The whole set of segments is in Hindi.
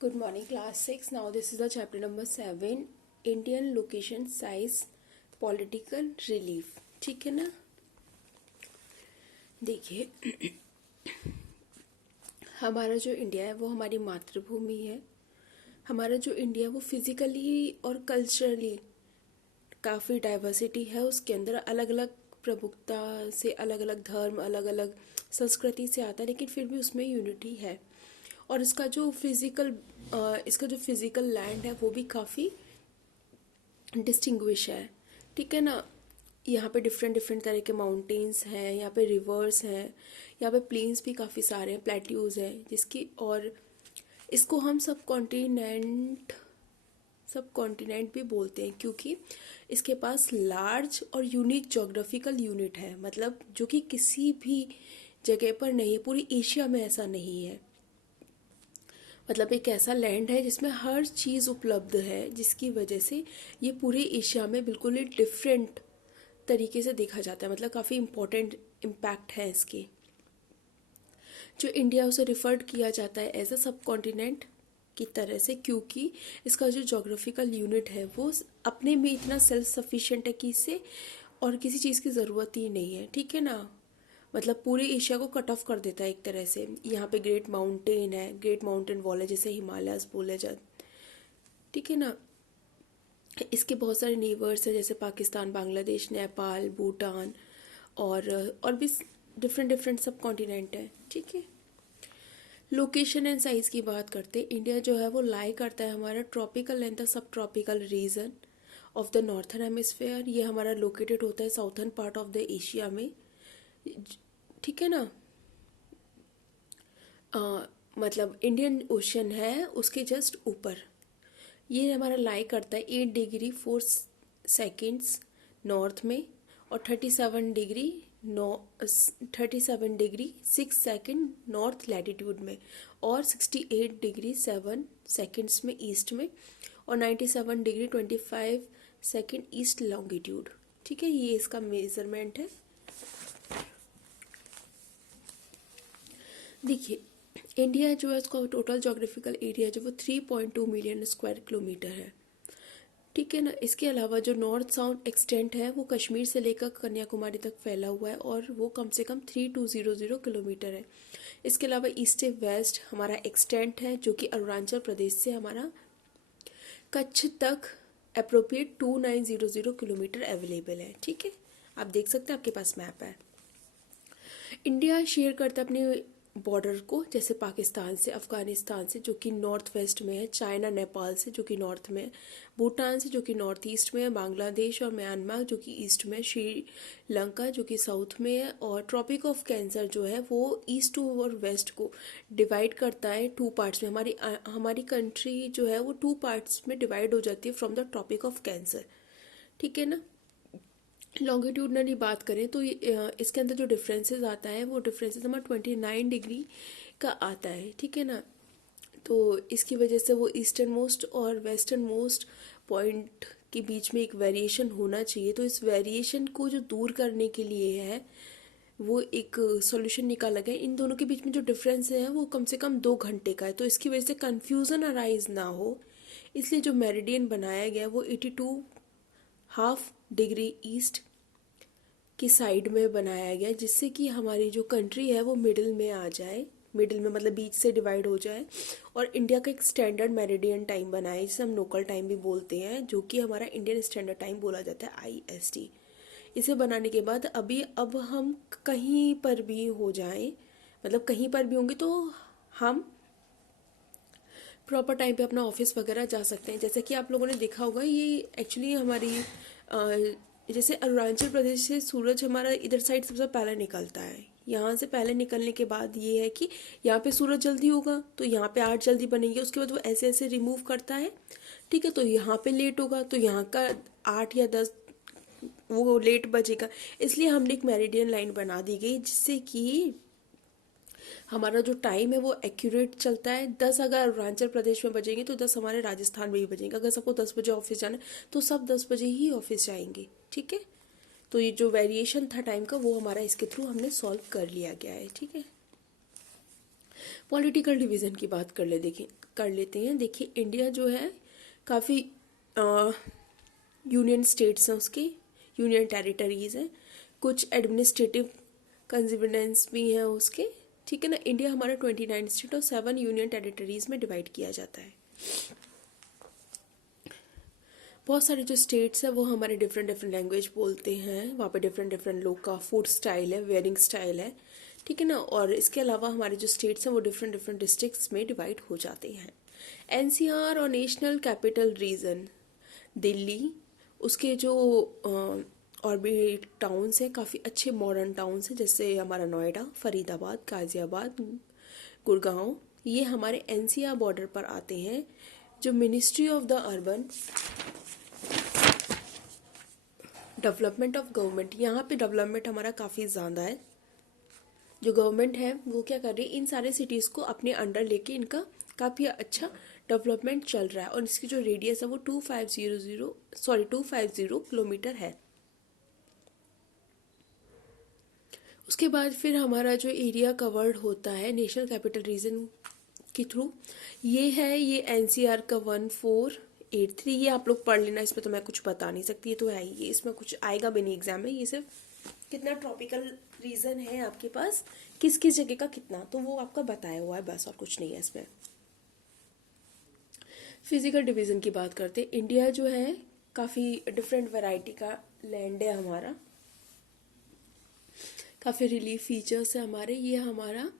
Good morning, class 6. Now, this is the chapter number 7, Indian location size political relief. ठीक है ना? देखिए, हमारा जो इंडिया है वो हमारी मातृभूमि है. हमारा जो इंडिया है वो फिजिकली और कल्चरली काफ़ी डाइवर्सिटी है. उसके अंदर अलग अलग प्रमुखता से अलग अलग धर्म, अलग अलग संस्कृति से आता है, लेकिन फिर भी उसमें यूनिटी है. और इसका जो फिजिकल लैंड है वो भी काफ़ी डिस्टिंग्विश है. ठीक है ना? यहाँ पे डिफरेंट डिफरेंट तरह के माउंटेन्स हैं, यहाँ पे रिवर्स हैं, यहाँ पे प्लेन्स भी काफ़ी सारे हैं, प्लेट्यूज हैं, जिसकी और इसको हम सब कॉन्टिनेंट भी बोलते हैं, क्योंकि इसके पास लार्ज और यूनिक जोग्राफिकल यूनिट है. मतलब जो कि किसी भी जगह पर नहीं है, पूरी एशिया में ऐसा नहीं है. मतलब एक ऐसा लैंड है जिसमें हर चीज़ उपलब्ध है, जिसकी वजह से ये पूरे एशिया में बिल्कुल ही डिफरेंट तरीके से देखा जाता है. मतलब काफ़ी इम्पोर्टेंट इम्पैक्ट है इसके. जो इंडिया उसे रिफर्ड किया जाता है एज अ सब कॉन्टिनेंट की तरह से, क्योंकि इसका जो जोग्राफिकल यूनिट है वो अपने में इतना सेल्फ सफिशिएंट है कि इससे और किसी चीज़ की ज़रूरत ही नहीं है. ठीक है ना? मतलब पूरे एशिया को कट ऑफ कर देता है एक तरह से. यहाँ पे ग्रेट माउंटेन है, ग्रेट माउंटेन वॉल है, जैसे हिमालयस बोले जाते. ठीक है ना? इसके बहुत सारे नेबर्स हैं, जैसे पाकिस्तान, बांग्लादेश, नेपाल, भूटान और भी डिफरेंट डिफरेंट सब कॉन्टिनेंट है. ठीक है. लोकेशन एंड साइज की बात करते, इंडिया जो है वो लाई करता है हमारा tropical and the sub tropical region of the northern hemisphere. ये हमारा लोकेटेड होता है southern part of the Asia में. ठीक है ना? मतलब इंडियन ओशन है उसके जस्ट ऊपर. ये हमारा लाई करता है 8 डिग्री 4 सेकेंड्स नॉर्थ में और 37 डिग्री 6 सेकेंड नॉर्थ लैटिट्यूड में और 68 डिग्री 7 सेकेंड्स में ईस्ट में और 97 डिग्री 25 सेकेंड ईस्ट लॉन्गिट्यूड. ठीक है, ये इसका मेजरमेंट है. देखिए, इंडिया जो है उसका टोटल जोग्राफिकल एरिया जो वो 3.2 मिलियन स्क्वायर किलोमीटर है. ठीक है ना? इसके अलावा जो नॉर्थ साउथ एक्सटेंट है वो कश्मीर से लेकर कन्याकुमारी तक फैला हुआ है और वो कम से कम 3200 किलोमीटर है. इसके अलावा ईस्ट से वेस्ट हमारा एक्सटेंट है जो कि अरुणाचल प्रदेश से हमारा कच्छ तक अप्रोप्रिएट 2900 किलोमीटर अवेलेबल है. ठीक है, आप देख सकते हैं, आपके पास मैप है. इंडिया शेयर करता है अपने बॉर्डर को जैसे पाकिस्तान से, अफगानिस्तान से जो कि नॉर्थ वेस्ट में है, चाइना नेपाल से जो कि नॉर्थ में है, भूटान से जो कि नॉर्थ ईस्ट में है, बांग्लादेश और म्यांमार जो कि ईस्ट में है, श्रीलंका जो कि साउथ में है. और ट्रॉपिक ऑफ कैंसर जो है वो ईस्ट और वेस्ट को डिवाइड करता है 2 पार्ट्स में. हमारी कंट्री जो है वो 2 पार्ट्स में डिवाइड हो जाती है from the Tropic of Cancer. ठीक है ना? लॉन्गिट्यूडनली बात करें तो इसके अंदर जो डिफरेंसेस आता है वो डिफरेंसेस हमारा 29 डिग्री का आता है. ठीक है ना? तो इसकी वजह से वो ईस्टर्न मोस्ट और वेस्टर्न मोस्ट पॉइंट के बीच में एक वेरिएशन होना चाहिए. तो इस वेरिएशन को जो दूर करने के लिए है वो एक सॉल्यूशन निकाला गया. इन दोनों के बीच में जो डिफरेंस है वो कम से कम 2 घंटे का है. तो इसकी वजह से कन्फ्यूज़न अराइज ना हो, इसलिए जो मेरिडियन बनाया गया वो 82.5 डिग्री ईस्ट की साइड में बनाया गया, जिससे कि हमारी जो कंट्री है वो मिडिल में आ जाए. मिडिल में मतलब बीच से डिवाइड हो जाए और इंडिया का एक स्टैंडर्ड मेरिडियन टाइम बनाए, जिसे हम लोकल टाइम भी बोलते हैं, जो कि हमारा इंडियन स्टैंडर्ड टाइम बोला जाता है, IST. इसे बनाने के बाद अब हम कहीं पर भी हो जाएं, मतलब कहीं पर भी होंगे तो हम प्रॉपर टाइम पे अपना ऑफिस वगैरह जा सकते हैं. जैसे कि आप लोगों ने देखा होगा, ये एक्चुअली हमारी जैसे अरुणाचल प्रदेश से सूरज हमारा इधर साइड सबसे पहले निकलता है. यहाँ से पहले निकलने के बाद ये है कि यहाँ पे सूरज जल्दी होगा तो यहाँ पे 8 जल्दी बनेंगे, उसके बाद वो ऐसे ऐसे रिमूव करता है. ठीक है, तो यहाँ पे लेट होगा तो यहाँ का 8 या 10 वो लेट बजेगा. इसलिए हमने एक मेरिडियन लाइन बना दी गई जिससे कि हमारा जो टाइम है वो एक्यूरेट चलता है. 10 अगर अरुणाचल प्रदेश में बजेंगे तो 10 हमारे राजस्थान में भी बजेंगे. अगर सबको 10 बजे ऑफिस जाना है तो सब 10 बजे ही ऑफिस जाएंगे. ठीक है, तो ये जो वेरिएशन था टाइम का वो हमारा इसके थ्रू हमने सॉल्व कर लिया गया है. ठीक है, पॉलिटिकल डिवीज़न की बात कर लेते हैं। देखिए इंडिया जो है काफ़ी यूनियन स्टेट्स हैं उसके, यूनियन टेरिटरीज़ हैं, कुछ एडमिनिस्ट्रेटिव कंसिक्वेंस भी हैं उसके, ठीक है ना। इंडिया हमारा 29 स्टेट और 7 यूनियन टेरिटरीज़ में डिवाइड किया जाता है। बहुत सारे जो स्टेट्स हैं वो हमारे डिफरेंट डिफरेंट लैंग्वेज बोलते हैं, वहाँ पे डिफरेंट डिफरेंट लोग का फूड स्टाइल है, वेयरिंग स्टाइल है, ठीक है ना। और इसके अलावा हमारे जो स्टेट्स हैं वो डिफरेंट डिफरेंट डिस्ट्रिक्ट्स में डिवाइड हो जाते हैं। एनसीआर और नेशनल कैपिटल रीजन दिल्ली, उसके जो और भी टाउन्स हैं काफ़ी अच्छे मॉडर्न टाउन्स हैं, जैसे हमारा नोएडा, फरीदाबाद, गाज़ियाबाद, गुड़गांव, ये हमारे एनसीआर बॉर्डर पर आते हैं। जो ministry of the urban development of government, यहाँ पे डेवलपमेंट हमारा काफ़ी ज़्यादा है। जो गवर्नमेंट है वो क्या कर रही है, इन सारे सिटीज़ को अपने अंडर लेके इनका काफ़ी अच्छा डेवलपमेंट चल रहा है। और इसकी जो रेडियस है वो 250 किलोमीटर है। उसके बाद फिर हमारा जो एरिया कवर्ड होता है नेशनल कैपिटल रीजन के थ्रू, ये एनसीआर का 1483, ये आप लोग पढ़ लेना, इसमें तो मैं कुछ बता नहीं सकती, ये तो है ही, इसमें कुछ आएगा भी नहीं एग्जाम में। ये सिर्फ कितना ट्रॉपिकल रीजन है आपके पास, किस किस जगह का कितना, तो वो आपका बताया हुआ है बस, और कुछ नहीं है इसमें। फिजिकल डिवीजन की बात करते हैं। इंडिया जो है काफ़ी डिफरेंट वैरायटी का लैंड है हमारा, काफ़ी रिलीफ फीचर्स है हमारे। ये हमारा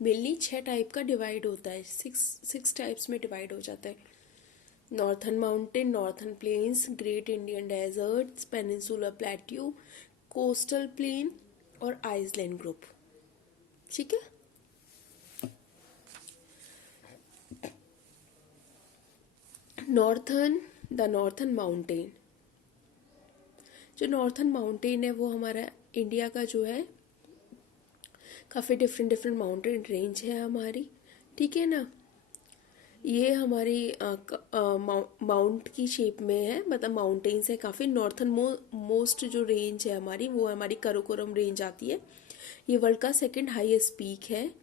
मेनली 6 टाइप का डिवाइड होता है, सिक्स टाइप्स में डिवाइड हो जाता है। Northern mountain, northern plains, great Indian deserts, peninsular plateau, coastal plain और आइसलैंड ग्रुप, ठीक है। द नॉर्थन माउंटेन, जो नॉर्थन माउंटेन है वो हमारा इंडिया का जो है काफ़ी डिफरेंट डिफरेंट माउंटेन रेंज है हमारी, ठीक है ना। ये हमारी माउंट की शेप में है, मतलब माउंटेन्स है काफ़ी। नॉर्थन मोस्ट जो रेंज है हमारी वो हमारी कराकोरम रेंज आती है, ये वर्ल्ड का सेकंड हाईएस्ट पीक है,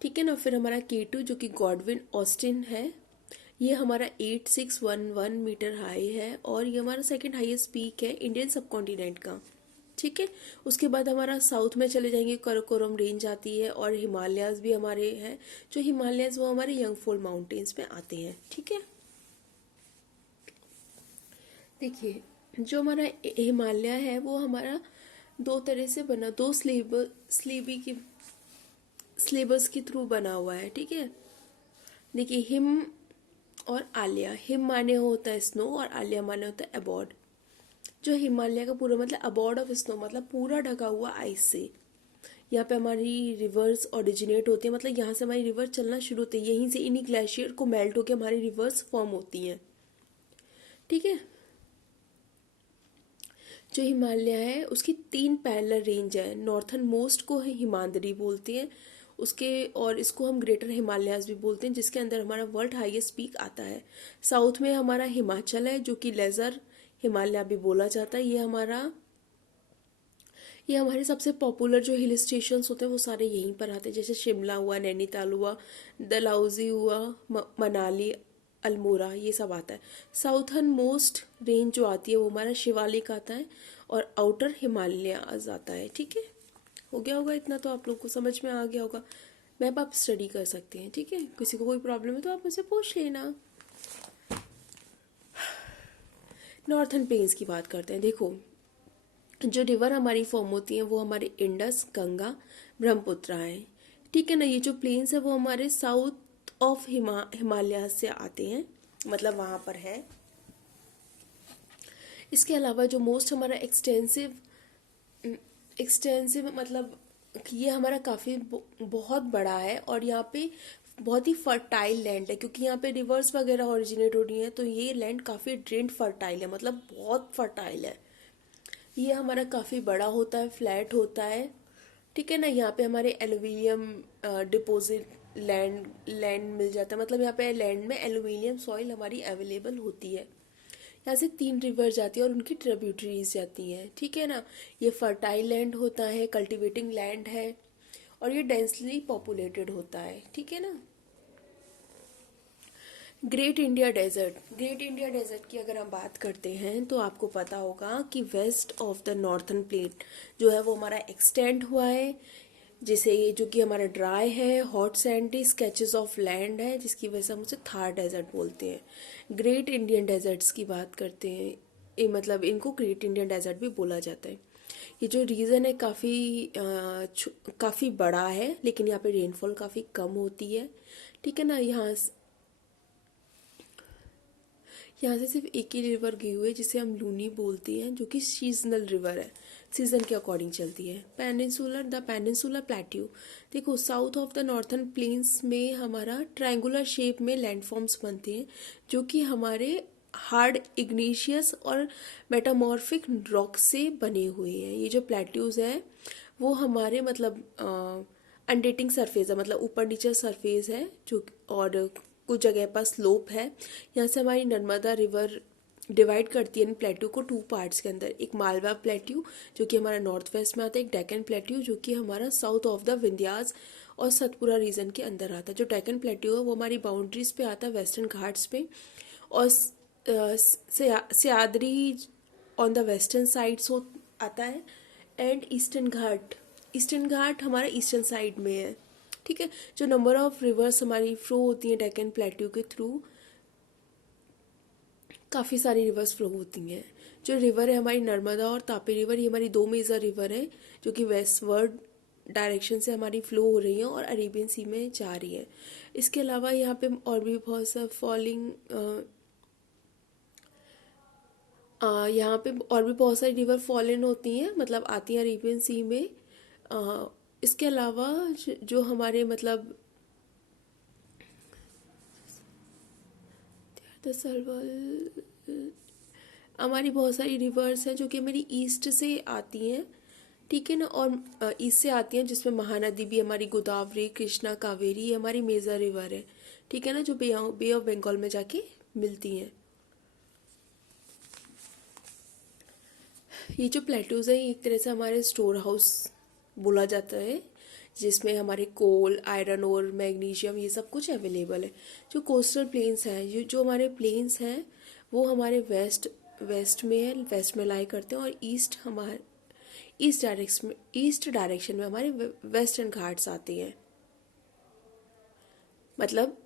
ठीक है ना। फिर हमारा K2 जो कि गॉडविन ऑस्टिन है, ये हमारा 8611 मीटर हाई है और ये हमारा सेकंड हाईएस्ट पीक है इंडियन सब कॉन्टिनेंट का, ठीक है। उसके बाद हमारा साउथ में चले जाएंगे, कराकोरम रेंज आती है और हिमालयाज भी हमारे हैं। जो हिमालयाज वो हमारे यंगफॉल माउंटेन्स में आते हैं, ठीक है। देखिए जो हमारा हिमालय है वो हमारा दो तरह से बना, दो स्लेबस के थ्रू बना हुआ है, ठीक है। देखिए हिम और आलिया, हिम माने होता है स्नो और आलिया माने होता है अबॉर्ड। जो हिमालय का पूरा मतलब अबॉर्ड ऑफ स्नो मतलब पूरा ढका हुआ आइस से, यहाँ पे हमारी रिवर्स ओरिजिनेट होती है, मतलब यहाँ से हमारी रिवर चलना शुरू होती है, यहीं से इन्हीं ग्लेशियर को मेल्ट होकर हमारी रिवर्स फॉर्म होती हैं, ठीक है। जो हिमालय है उसकी 3 पैरेलल रेंज है, नॉर्थन मोस्ट को हिमाद्री बोलते हैं उसके, और इसको हम ग्रेटर हिमालयाज भी बोलते हैं, जिसके अंदर हमारा वर्ल्ड हाईएस्ट पीक आता है। साउथ में हमारा हिमाचल है जो कि लेजर हिमालय भी बोला जाता है। ये हमारे सबसे पॉपुलर जो हिल स्टेशंस होते हैं वो सारे यहीं पर आते हैं, जैसे शिमला हुआ, नैनीताल हुआ, डलहौजी हुआ, मनाली, अल्मोड़ा, ये सब आता है। साउथर्न मोस्ट रेंज जो आती है वो हमारा शिवालिक आता है और आउटर हिमालयाज आता है, ठीक है। हो गया होगा इतना, तो आप लोग को समझ में आ गया होगा। मैप आप स्टडी कर सकते हैं, ठीक है। किसी को कोई प्रॉब्लम है तो आप मुझसे पूछ लेना। नॉर्थन प्लेन्स की बात करते हैं। देखो जो रिवर हमारी फॉर्म होती हैं वो हमारे इंडस, गंगा, ब्रह्मपुत्र हैं, ठीक है ना। ये जो प्लेन्स है वो हमारे साउथ ऑफ हिमालय से आते हैं, मतलब वहाँ पर है। इसके अलावा जो मोस्ट हमारा एक्सटेंसिव मतलब ये हमारा काफ़ी बहुत बड़ा है और यहाँ पे बहुत ही फर्टाइल लैंड है, क्योंकि यहाँ पे रिवर्स वगैरह ओरिजिनेट हो रही है, तो ये लैंड काफ़ी ड्रेन फर्टाइल है, मतलब बहुत फर्टाइल है। ये हमारा काफ़ी बड़ा होता है, फ्लैट होता है, ठीक है ना। यहाँ पे हमारे एलुमिनियम डिपॉजिट लैंड मिल जाता है, मतलब यहाँ पे लैंड में एलुमिनियम सॉइल हमारी अवेलेबल होती है। यहाँ से 3 रिवर जाती है और उनकी ट्रिब्यूटरीज जाती हैं, ठीक है ना। ये फर्टाइल लैंड होता है, कल्टिवेटिंग लैंड है और ये डेंसली पॉपुलेटेड होता है, ठीक है ना। ग्रेट इंडिया डेजर्ट की अगर हम बात करते हैं तो आपको पता होगा कि west of the northern plate जो है वो हमारा एक्सटेंड हुआ है, जिसे जो कि हमारा ड्राई है, hot Sandy sketches of land है, जिसकी वजह से हम उसे थार डेजर्ट बोलते हैं। ग्रेट इंडियन डेजर्ट्स की बात करते हैं, मतलब इनको ग्रेट इंडियन डेजर्ट भी बोला जाता है। ये जो रीजन है काफ़ी बड़ा है, लेकिन यहाँ पे रेनफॉल काफ़ी कम होती है, ठीक है ना। यहाँ से सिर्फ एक ही रिवर गई हुई है जिसे हम लूनी बोलते हैं, जो कि सीजनल रिवर है, सीजन के अकॉर्डिंग चलती है। पेनिनसुलर प्लेट्यू, देखो south of the northern plains में हमारा ट्रायंगुलर शेप में लैंडफॉर्म्स बनते हैं, जो कि हमारे हार्ड इग्नीशियस और मेटामॉर्फिक रॉक से बने हुए हैं। ये जो प्लेट्यूज है वो हमारे मतलब अनडेटिंग सरफेस है, मतलब ऊपर नीचे सरफेस है, जो और कुछ जगह पर स्लोप है। यहाँ से हमारी नर्मदा रिवर डिवाइड करती है इन प्लेट्यू को टू पार्ट्स के अंदर, एक मालवा प्लेट्यू जो कि हमारा नॉर्थ वेस्ट में आता है, एक डेक्कन प्लेट्यू जो कि हमारा साउथ ऑफ द विंध्यास और सतपुरा रीजन के अंदर आता है। जो डेक्कन प्लेट्यू है वो हमारी बाउंड्रीज पे आता है, वेस्टर्न घाट्स पे, और Sahyadri on the western sides हो आता है, एंड ईस्टर्न घाट हमारा ईस्टर्न साइड में है, ठीक है। जो नंबर ऑफ रिवर्स हमारी फ्लो होती हैं डेक्कन प्लेट्यू के थ्रू, काफ़ी सारी रिवर्स फ्लो होती हैं। जो रिवर है हमारी नर्मदा और तापी रिवर, ये हमारी दो मेजर रिवर है जो कि वेस्टवर्ड डायरेक्शन से हमारी फ्लो हो रही हैं और अरेबियन सी में जा रही हैं। इसके अलावा यहाँ पे और भी बहुत सा यहाँ पे और भी बहुत सारी रिवर फॉलन होती हैं, मतलब आती हैं अरेबियन सी में। इसके अलावा जो हमारे मतलब हमारी बहुत सारी रिवर्स हैं जो कि मेरी ईस्ट से आती हैं, ठीक है ना, और ईस्ट से आती हैं, जिसमें महानदी भी हमारी गोदावरी, कृष्णा, कावेरी, ये हमारी मेजर रिवर है, ठीक है ना, जो बे ऑफ बंगाल में जाके मिलती हैं। ये जो प्लेट्यूज है एक तरह से हमारे स्टोर हाउस बोला जाता है, जिसमें हमारे कोल, आयरन और मैग्नीशियम ये सब कुछ अवेलेबल है। जो कोस्टल प्लेन्स हैं, जो हमारे प्लेन्स हैं वो हमारे वेस्ट में लाई करते हैं, और ईस्ट डायरेक्शन में हमारे वेस्टर्न घाट्स आते हैं। मतलब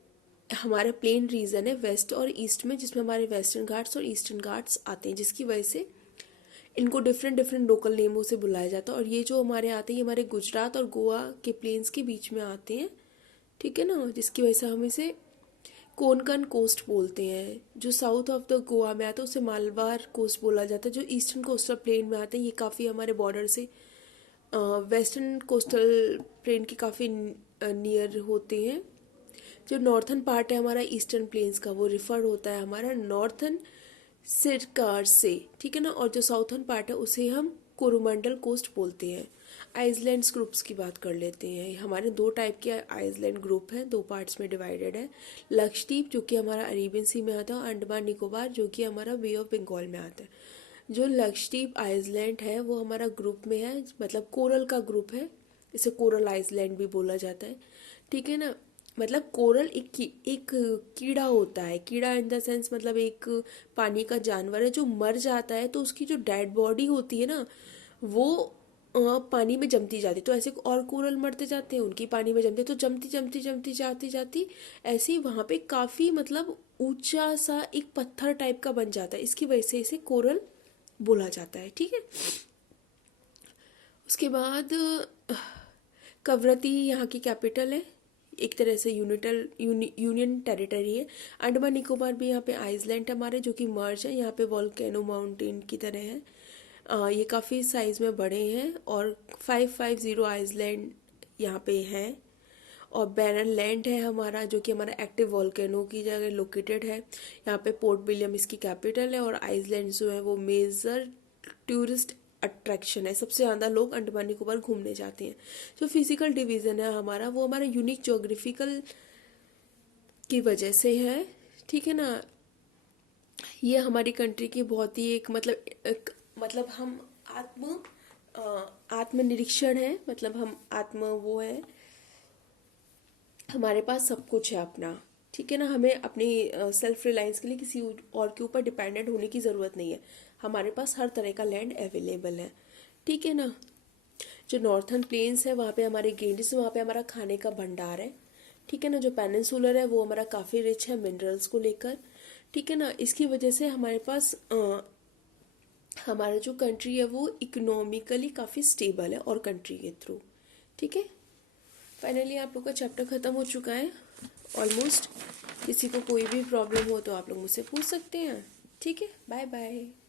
हमारा प्लेन रीजन है वेस्ट और ईस्ट में, जिसमें हमारे वेस्टर्न घाट्स और ईस्टर्न घाट्स आते हैं, जिसकी वजह से इनको डिफरेंट डिफरेंट लोकल नेमों से बुलाया जाता है। और ये जो हमारे आते हैं ये हमारे गुजरात और गोवा के प्लेन्स के बीच में आते हैं, ठीक है ना, जिसकी वजह से हम इसे कोंकण कोस्ट बोलते हैं। जो साउथ ऑफ द गोवा में आता है उसे मालवार कोस्ट बोला जाता है। जो ईस्टर्न कोस्टल प्लेन में आते हैं ये काफ़ी हमारे बॉर्डर से वेस्टर्न कोस्टल प्लेन के काफ़ी नियर होते हैं। जो नॉर्थन पार्ट है हमारा ईस्टर्न प्लेन्स का, वो रिफर होता है हमारा नॉर्थन सिरकार से, ठीक है ना, और जो साउथर्न पार्ट है उसे हम कोरोमंडल कोस्ट बोलते हैं। आइसलैंड्स ग्रुप्स की बात कर लेते हैं। हमारे दो टाइप के आइसलैंड ग्रुप हैं, दो पार्ट्स में डिवाइडेड है। लक्षद्वीप जो कि हमारा अरेबियन सी में आता है, और अंडमान निकोबार जो कि हमारा बे ऑफ बंगाल में आता है। जो लक्षद्वीप आइसलैंड है वो हमारा ग्रुप में है, मतलब कोरल का ग्रुप है, इसे कोरल आइसलैंड भी बोला जाता है, ठीक है ना। मतलब कोरल एक कीड़ा होता है, कीड़ा इन द सेंस मतलब एक पानी का जानवर है जो मर जाता है, तो उसकी जो डेड बॉडी होती है ना वो पानी में जमती जाती है। तो ऐसे और कोरल मरते जाते हैं, उनकी पानी में जमते, तो जमती जमती जमती जाती जाती ऐसे ही वहाँ पे काफ़ी मतलब ऊंचा सा एक पत्थर टाइप का बन जाता है, इसकी वजह से इसे कोरल बोला जाता है, ठीक है। उसके बाद कवरत्ती यहाँ की कैपिटल है, एक तरह से यूनियन टेरिटरी है। अंडमान निकोबार भी यहाँ पे आइसलैंड हमारे जो कि मर्ज है, यहाँ पे वॉल्केनो माउंटेन की तरह है। ये काफ़ी साइज में बड़े हैं, और 550 आइसलैंड यहाँ पे हैं। और बैरन लैंड है हमारा जो कि हमारा एक्टिव वॉल्केनो की जगह लोकेटेड है। यहाँ पे पोर्ट विलियम इसकी कैपिटल है, और आइसलैंड जो है वो मेजर टूरिस्ट अट्रैक्शन है, सबसे ज़्यादा लोग अंडमान निकोबार घूमने जाते हैं। जो फिजिकल डिवीज़न है हमारा वो हमारा यूनिक जोग्राफिकल की वजह से है, ठीक है ना। ये हमारी कंट्री की बहुत ही एक मतलब हम आत्मनिरीक्षण है, मतलब हम आत्म वो है, हमारे पास सब कुछ है अपना। ठीक है ना, हमें अपनी सेल्फ रिलायंस के लिए किसी और के ऊपर डिपेंडेंट होने की ज़रूरत नहीं है। हमारे पास हर तरह का लैंड अवेलेबल है। ठीक है ना। जो नॉर्थर्न प्लेन्स है वहाँ पे हमारे गेंडिस, वहाँ पे हमारा खाने का भंडार है। ठीक है ना। जो पेनिनसुलर है वो हमारा काफ़ी रिच है मिनरल्स को लेकर। ठीक है ना। इसकी वजह से हमारे पास हमारा जो कंट्री है वो इकोनॉमिकली काफ़ी स्टेबल है और कंट्री के थ्रू। ठीक है। फाइनली आप लोग का चैप्टर ख़त्म हो चुका है ऑलमोस्ट। किसी को कोई भी प्रॉब्लम हो तो आप लोग मुझसे पूछ सकते हैं। ठीक है, बाय बाय।